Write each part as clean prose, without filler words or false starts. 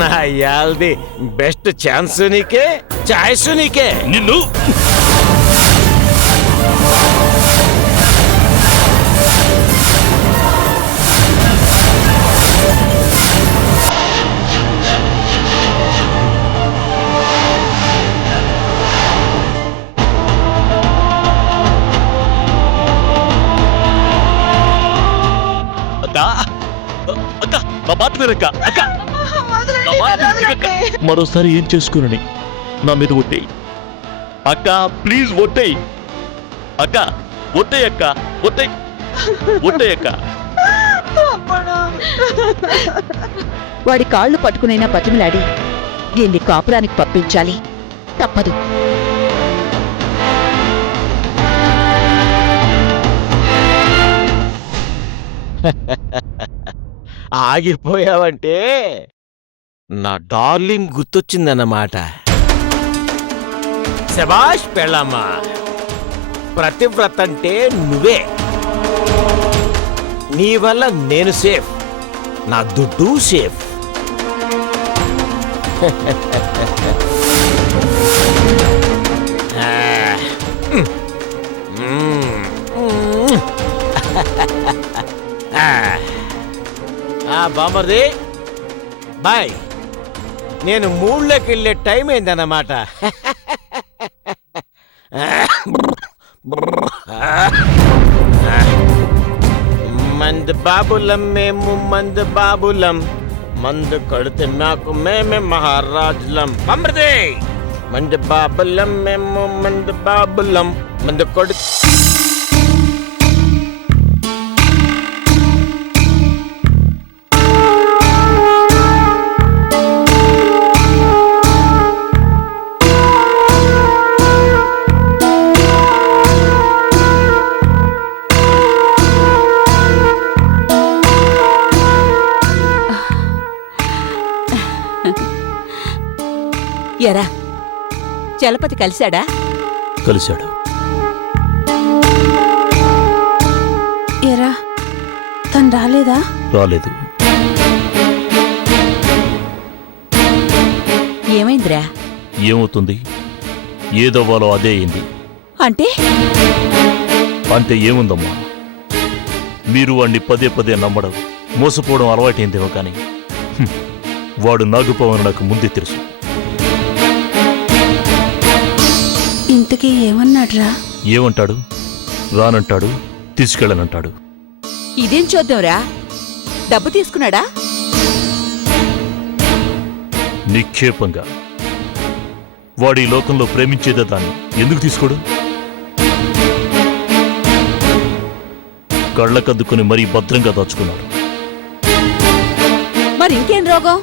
నా యాల్ది best chance నీకే, choice నీకే. నిన్ను మరోసారి ఏం చేసుకుని నా మీద ఒట్టేయి అక్క, ప్లీజ్ ఒట్టేయి అక్క, ఒట్టేయి అక్క, ఒట్టేయి, ఒట్టేయి అక్క. వాడి కాళ్ళు పట్టుకునైనా బతిమిలాడి దీన్ని కాపురానికి పంపించాలి, తప్పదు. ఆగిపోయావంటే నా డార్లింగ్ గుర్తొచ్చిందన్నమాట. శబాష్ పెళ్ళమ్మా, ప్రతివ్రత అంటే నువ్వే. నీ వల్ల నేను సేఫ్, నా దుడ్డు సేఫ్. బామర్ది బాయ్, నేను మూడ్లోకి వెళ్ళే టైం అయిందన్నమాట. మందు బాబులం మేము, మందు బాబులం, మందు కొడితే మాకు మేమే మహారాజులం. బామర్ది మందు బాబులం మేము, మందు బాబులం, మందు కొడి. ఎరా చలపతి కలిశాడా? కలిశాడు. ఎరా తను రాలేదా? రాలేదు. ఏమైందిరా? ఏమవుతుంది, ఏదవ్వాలో అదే అయింది. అంటే అంటే ఏముందమ్మా, మీరు వాడిని పదే పదే నమ్మడం, మోసపోవడం అలవాటైందేమో కానీ వాడు నాగుపోవని నాకు ముందే తెలుసు. ఇంతకీ ఏమన్నాడ్రా? ఏమంటాడు? రానంటాడు, తీసుకెళ్ళనంటాడు. ఇదేం చూద్దాంరా, డబ్బు తీసుకున్నాడా? నిక్షేపంగా. వాడి లోకంలో ప్రేమించేదే దాన్ని ఎందుకు తీసుకోడు? కళ్ళకద్దుకుని మరీ భద్రంగా దాచుకున్నాడు. మరి ఇంకేం రోగం?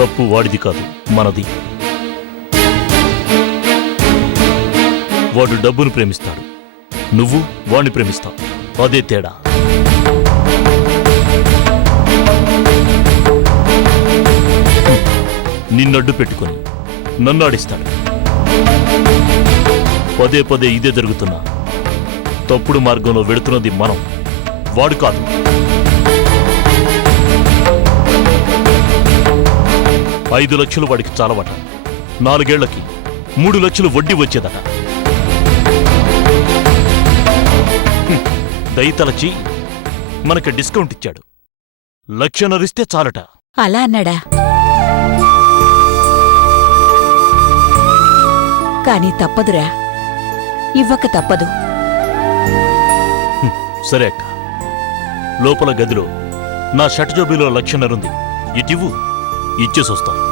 తప్పు వాడిది కాదు, మనది. వాడు డబ్బును ప్రేమిస్తాడు, నువ్వు వాణ్ణి ప్రేమిస్తావు. అదే తేడా. నిన్నడ్డు పెట్టుకుని నన్ను ఆడిస్తాడు. పదే పదే ఇదే జరుగుతున్నా తప్పుడు మార్గంలో వెడుతున్నది మనం, వాడు కాదు. $5 లక్షలు వాడికి చాలవట. 4 ఏళ్లకి 3 లక్షలు వడ్డీ వచ్చేదట. దయతలచి మనకి డిస్కౌంట్ ఇచ్చాడు. 1 లక్షన్నరిస్తే చాలట. అలా అన్నాడా? కాని తప్పదురా, ఇవ్వక తప్పదు. సరే అక్క, లోపల గదిలో నా షర్ట్ జోబీలో 1 లక్షన్నరుంది. ఇటివ్వు, ఇచ్చేసొస్తాను.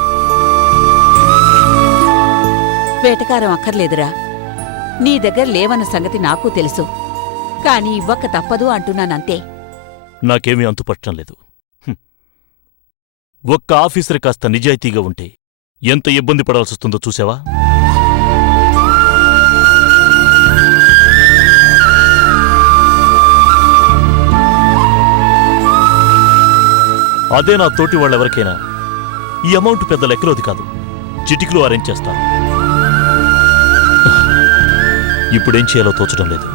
వేటకారం అక్కర్లేదురా, నీ దగ్గర లేవన్న సంగతి నాకు తెలుసు. కాని ఇవ్వక తప్పదు అంటున్నానంతే. నాకేమీ అంతుపట్టం లేదు. ఒక్క ఆఫీసర్ కాస్త నిజాయితీగా ఉంటే ఎంత ఇబ్బంది పడాల్సొస్తుందో చూసావా? అదే నా తోటి వాళ్ళెవరికైనా ఈ అమౌంట్ పెద్ద లెక్కలోది కాదు, చిటికలో అరేంజ్ చేస్తారు. ఇప్పుడేం చేయాలో తోచడం లేదు.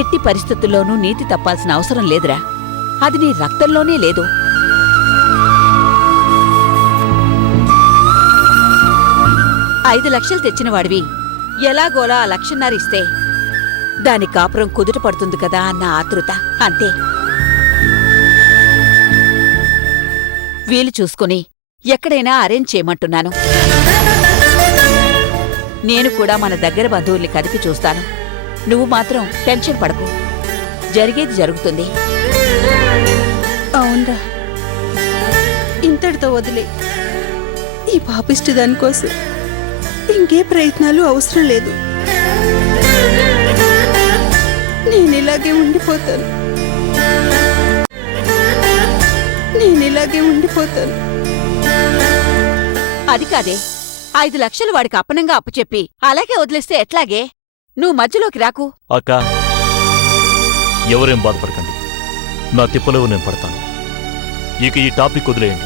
ఎట్టి పరిస్థితుల్లోనూ నీతి తప్పాల్సిన అవసరం లేదురా, అది నీ రక్తంలోనే లేదు. 5 లక్షలు తెచ్చిన వాడివి ఎలాగోలా ఆ 1,50,000 ఇస్తే దాని కాపురం కుదుట పడుతుంది కదా అన్న ఆతృత అంతే. వీలు చూసుకుని ఎక్కడైనా అరేంజ్ చేయమంటున్నాను. నేను కూడా మన దగ్గర బంధువుల్ని కదిపి చూస్తాను. నువ్వు మాత్రం టెన్షన్ పడకు, జరిగేది జరుగుతుంది. అవునరా, ఇంతటితో వదిలే. ఈ పాపిష్టి దానికోసం ఇంకే ప్రయత్నాలు అవసరం లేదు. నేనిలాగే ఉండిపోతాను. అది కాదే, 5 లక్షలు వాడికి అప్పనంగా అప్పుచెప్పి అలాగే వదిలేస్తే ఎట్లాగే? నువ్వు మధ్యలోకి రాకు. అక్క, ఎవరేం బాధపడకండి, నా తిప్పలో నేను పడతాను. ఇక ఈ టాపిక్ వదిలేయండి.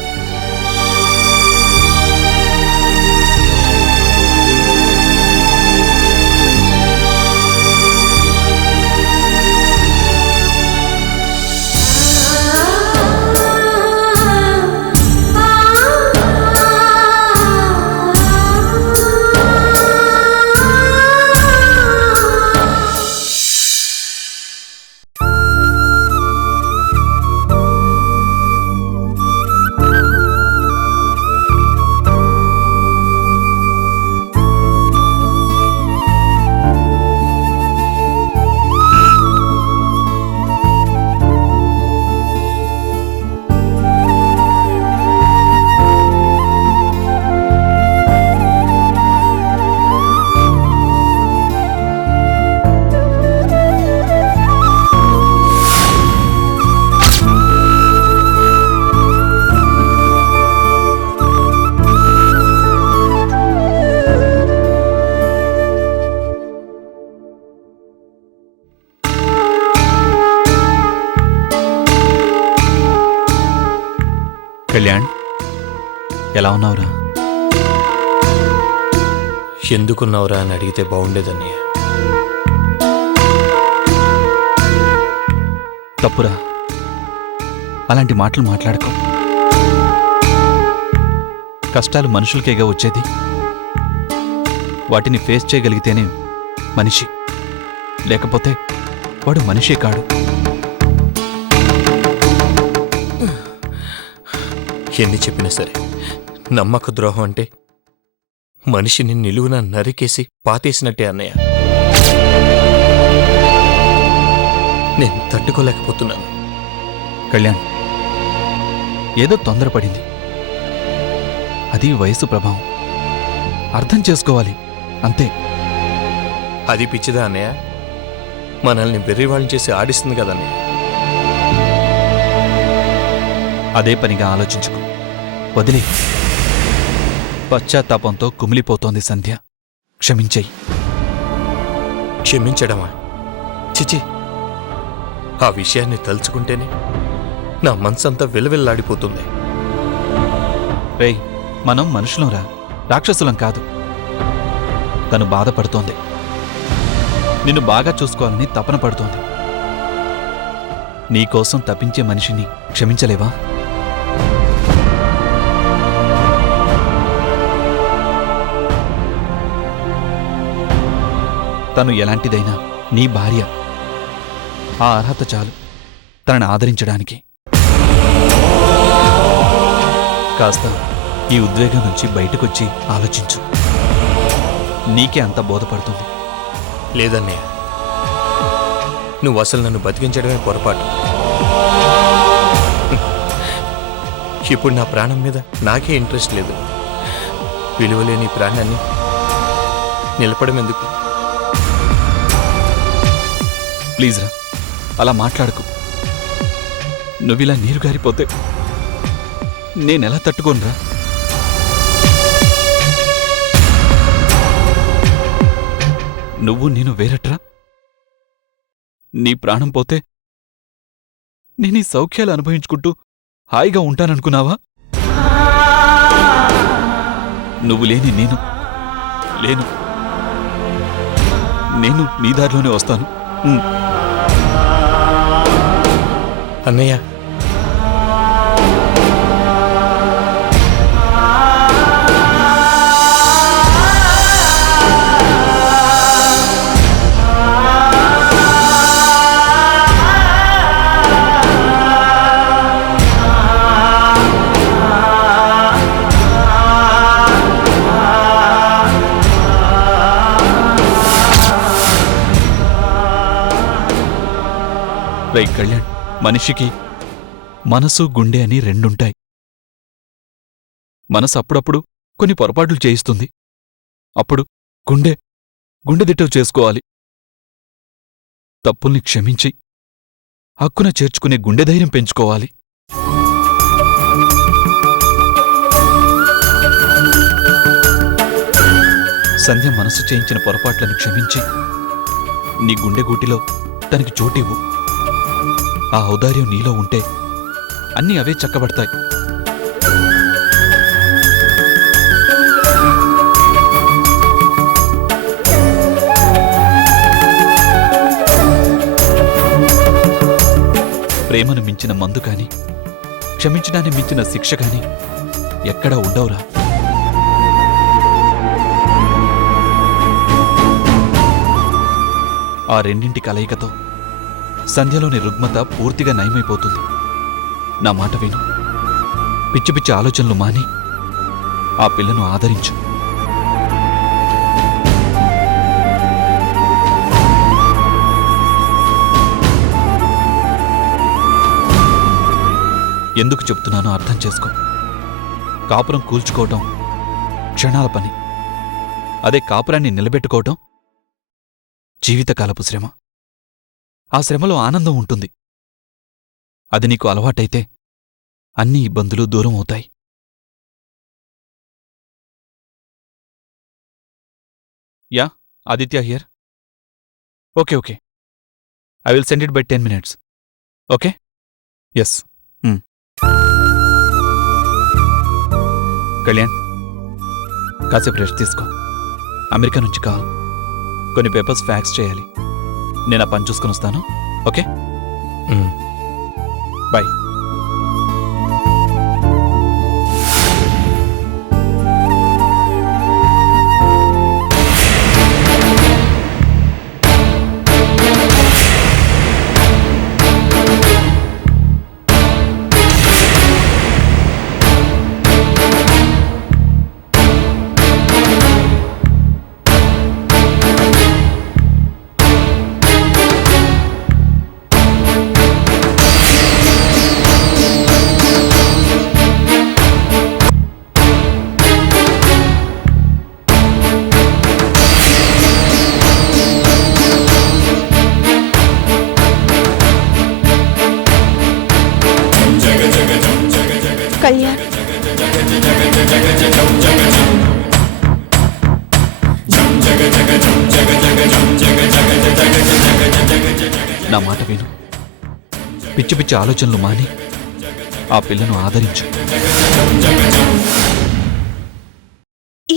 కళ్యాణ్, ఎలా ఉన్నావురా? ఎందుకున్నావురా అని అడిగితే బాగుండేదని. తప్పురా, అలాంటి మాటలు మాట్లాడుకో. కష్టాలు మనుషులకేగా వచ్చేది. వాటిని ఫేస్ చేయగలిగితేనే మనిషి, లేకపోతే వాడు మనిషే కాడు. ఎన్ని చెప్పినా సరే, నమ్మక ద్రోహం అంటే మనిషిని నిలువున నరికేసి పాతేసినట్టే అన్నయ్య. నేను తట్టుకోలేకపోతున్నాను. కళ్యాణ్, ఏదో తొందరపడింది. అది వయసు ప్రభావం. అర్థం చేసుకోవాలి, అంతే. అది పిచ్చిదా అన్నయ్య? మనల్ని వెర్రివాళ్ళని చేసి ఆడిస్తుంది కదన్నయ్య. అదే పనిగా ఆలోచించుకో, వదిలే. పశ్చాత్తాపంతో కుమిలిపోతోంది సంధ్య. క్షమించేయి. క్షమించడమా? చిచి, ఆ విషయాన్ని తలుచుకుంటేనే నా మనసంతా విలవిల్లాడిపోతుంది. రేయ్, మనం మనుషులంరా, రాక్షసులం కాదు. తను బాధపడుతోంది, నిన్ను బాగా చూసుకోవాలని తపన పడుతోంది. నీకోసం తప్పించే మనిషిని క్షమించలేవా? తను ఎలాంటిదైనా నీ భార్య. ఆ అర్హత చాలు తనని ఆదరించడానికి. కాస్త ఈ ఉద్వేగం నుంచి బయటకొచ్చి ఆలోచించు. నీకే అంత బోధపడుతుంది. లేదన్నయ్య, నువ్వు అసలు నన్ను బతికించడమే పొరపాటు. ఇప్పుడు నా ప్రాణం మీద నాకే ఇంట్రెస్ట్ లేదు. విలువలేని ప్రాణాన్ని నిలపడం ఎందుకు? ప్లీజ్ రా, అలా మాట్లాడకు. నువ్విలా నీరు గారిపోతే నేనెలా తట్టుకోనురా? నువ్వు నేను వేరట్రా? నీ ప్రాణం పోతే నేను ఈ సౌఖ్యాలు అనుభవించుకుంటూ హాయిగా ఉంటాననుకున్నావా? నువ్వు లేని నేను లేను. నేను నీ దారిలోనే వస్తాను. అన్నయ్య, రేయ్ కళ్యాణ్, మనిషికి మనసు గుండె అని రెండుంటాయి. మనసు అప్పుడప్పుడు కొన్ని పొరపాట్లు చేయిస్తుంది. అప్పుడు గుండె దిట్టవు చేసుకోవాలి. తప్పుల్ని క్షమించి హక్కున చేర్చుకునే గుండె ధైర్యం పెంచుకోవాలి. సంధ్య మనసు చేయించిన పొరపాట్లను క్షమించి నీ గుండెగూటిలో తనకి చోటివ్వు. ఆ ఔదార్యం నీలో ఉంటే అన్నీ అవే చక్కబడతాయి. ప్రేమను మించిన మందు కాని, క్షమించడాన్ని మించిన శిక్ష కాని ఎక్కడా ఉండవురా. ఆ రెండింటి కలయికతో సంధ్యలోని రుగ్మత పూర్తిగా నయమైపోతుంది. నా మాట విను. పిచ్చి పిచ్చి ఆలోచనలు మాని ఆ పిల్లను ఆదరించు. ఎందుకు చెప్తున్నానో అర్థం చేసుకో. కాపురం కూల్చుకోవటం క్షణాల పని. అదే కాపురాన్ని నిలబెట్టుకోవటం జీవితకాలపు శ్రమ. ఆ శ్రమలో ఆనందం ఉంటుంది. అది నీకు అలవాటైతే అన్ని ఇబ్బందులు దూరం అవుతాయి. Yeah, Aditya here. Okay. I will send it by 10 minutes. Okay? Yes. Kalyan, కాసేపు రెస్ట్ తీసుకో. అమెరికా నుంచి కాల్. కొన్ని పేపర్స్ ఫ్యాక్స్ చేయాలి. నేను ఆ పని చూసుకుని వస్తాను. Okay, bye. కళ్యాణ్, నా మాట విను. పిచ్చి పిచ్చి ఆలోచనలు మాని ఆ పిల్లను ఆదరించు.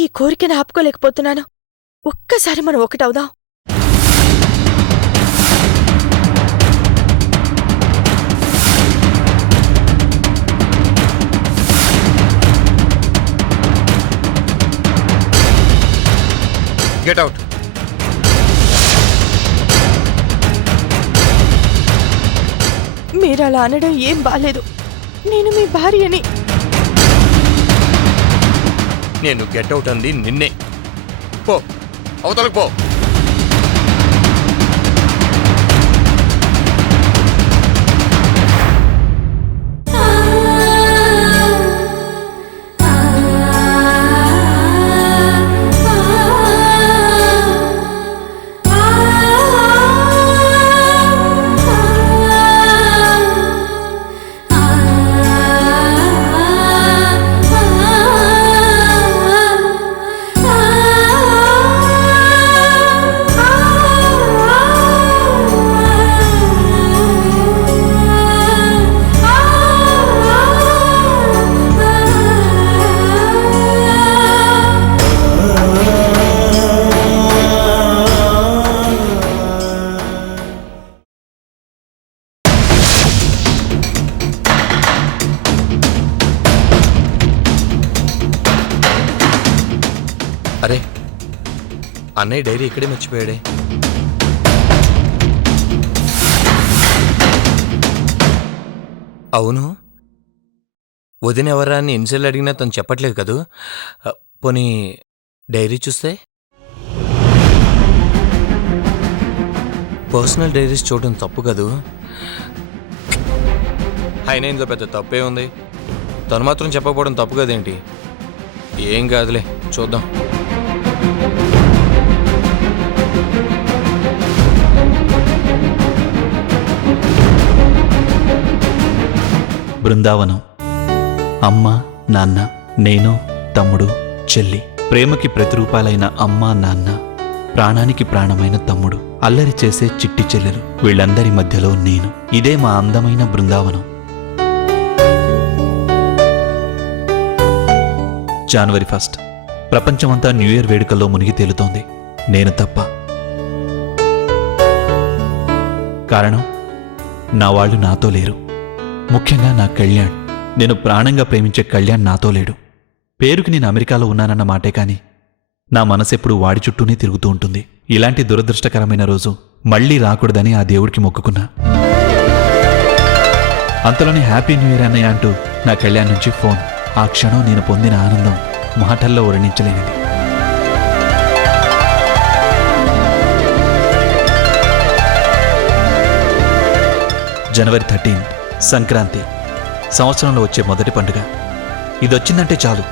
ఈ కోరికను ఆపుకోలేకపోతున్నాను. ఒక్కసారి మనం ఒకటవుదాం. Get out. మీరలా అనడం ఏం బాలేదు. నేను మీ భార్యని. నేను గెట్ అవుట్ అంది నిన్నే. పో, అవతలకు పో. అరే, అన్నయ్య డైరీ ఇక్కడే మర్చిపోయాడే. అవును, వదిన ఎవరా అని ఎన్నిసార్లు అడిగినా తను చెప్పట్లేదు కదూ. పోనీ డైరీ చూస్తే? పర్సనల్ డైరీస్ చూడడం తప్పు కదూ. అయినా ఇందులో పెద్ద తప్పే ఉంది. తను మాత్రం చెప్పకపోవడం తప్పు కదేంటి? ఏం కాదులే, చూద్దాం. బృందావనం. అమ్మ, నాన్న, నేను, తమ్ముడు, చెల్లి. ప్రేమకి ప్రతిరూపాలైన అమ్మ, నాన్న, ప్రాణానికి ప్రాణమైన తమ్ముడు, అల్లరి చేసే చిట్టి చెల్లెలు, వీళ్ళందరి మధ్యలో నేను. ఇదే మా అందమైన బృందావనం. జనవరి 1 ప్రపంచమంతా న్యూ ఇయర్ వేడుకల్లో మునిగి తేలుతోంది, నేను తప్ప. కారణం, నా వాళ్ళు నాతో లేరు. ముఖ్యంగా నా కళ్యాణ్. నేను ప్రాణంగా ప్రేమించే కళ్యాణ్ నాతో లేడు. పేరుకి నేను అమెరికాలో ఉన్నానన్న మాటే కాని నా మనసెప్పుడు వాడి చుట్టూనే తిరుగుతూ ఉంటుంది. ఇలాంటి దురదృష్టకరమైన రోజు మళ్లీ రాకూడదని ఆ దేవుడికి మొక్కుకున్నా. అంతలోనే హ్యాపీ న్యూ ఇయర్ అన్నయ్య అంటూ నా కళ్యాణ్ నుంచి ఫోన్. ఆ క్షణం నేను పొందిన ఆనందం మాటల్లో వర్ణించలేనిది. జనవరి 13 సంక్రాంతి. సంవత్సరంలో వచ్చే మొదటి పండుగ. ఇదొచ్చిందంటే చాలు,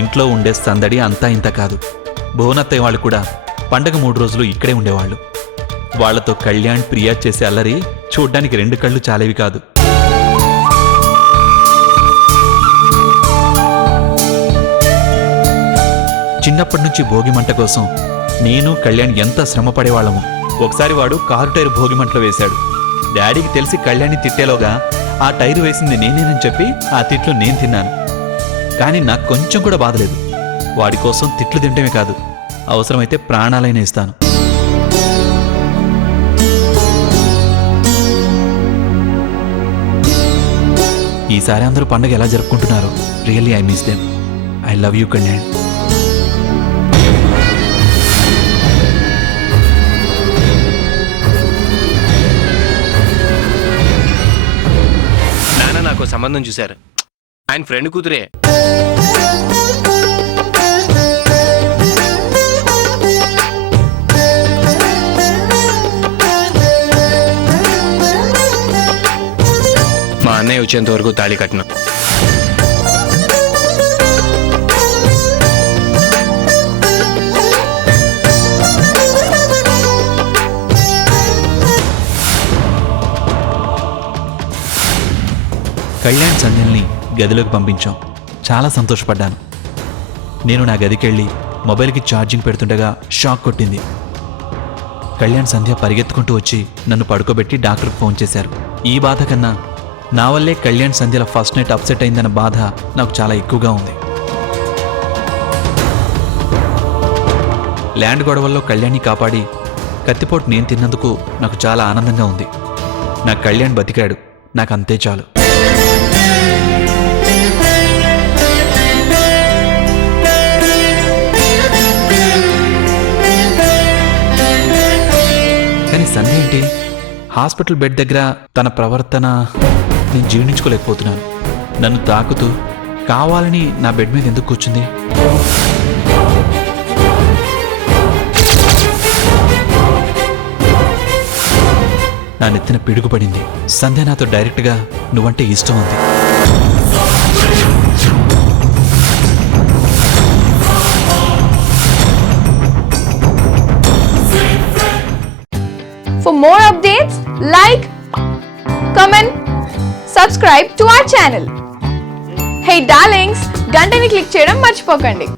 ఇంట్లో ఉండే సందడి అంతా ఇంత కాదు. భువనత్తయ్య వాళ్ళు కూడా పండగ 3 రోజులు ఇక్కడే ఉండేవాళ్ళు. వాళ్లతో కళ్యాణ్, ప్రియా చేసే అల్లరి చూడ్డానికి 2 కళ్ళు చాలేవి కాదు. చిన్నప్పటి నుంచి భోగిమంట కోసం నేను, కళ్యాణ్ ఎంత శ్రమ పడేవాళ్ళము. ఒకసారి వాడు కారు టైరు భోగిమంటలో వేశాడు. డాడీకి తెలిసి కళ్యాణ్ని తిట్టేలోగా ఆ టైరు వేసింది నేనేనని చెప్పి ఆ తిట్లు నేను తిన్నాను. కానీ నాకు కొంచెం కూడా బాధలేదు. వాడి కోసం తిట్లు తింటమే కాదు, అవసరమైతే ప్రాణాలైనా ఇస్తాను. ఈసారి అందరూ పండుగ ఎలా జరుపుకుంటున్నారో really I miss them. I love you Kalyan. నాన్న నాకు సంబంధం చూశారు. ఆయన ఫ్రెండ్ కూతురే. మా అన్నయ్య వచ్చేంత వరకు తాళి కట్టిన. కళ్యాణ్ సంధ్యల్ని గదిలోకి పంపించాం. చాలా సంతోషపడ్డాను. నేను నా గదికెళ్ళి మొబైల్కి ఛార్జింగ్ పెడుతుండగా షాక్ కొట్టింది. కళ్యాణ్ సంధ్య పరిగెత్తుకుంటూ వచ్చి నన్ను పడుకోబెట్టి డాక్టర్కి ఫోన్ చేశారు. ఈ బాధ కన్నా నా వల్లే కళ్యాణ్ సంధ్యల ఫస్ట్ నైట్ అప్సెట్ అయిందన్న బాధ నాకు చాలా ఎక్కువగా ఉంది. ల్యాండ్ గొడవల్లో కళ్యాణ్ని కాపాడి కత్తిపోటు నేను తిన్నందుకు నాకు చాలా ఆనందంగా ఉంది. నా కళ్యాణ్ బతికాడు, నాకు అంతే చాలు. కానీ సంధ్య ఏంటి హాస్పిటల్ బెడ్ దగ్గర తన ప్రవర్తన నేను జీర్ణించుకోలేకపోతున్నాను. నన్ను తాకుతూ కావాలని నా బెడ్ మీద ఎందుకు కూర్చుంది? నా నెత్తిన పిడుగుపడింది. సంధ్య నాతో డైరెక్ట్గా నువ్వంటే ఇష్టం ఉంది. For more updates, like, comment, subscribe to our channel. Hey darlings, గంటని click చేయడం మర్చిపోకండి.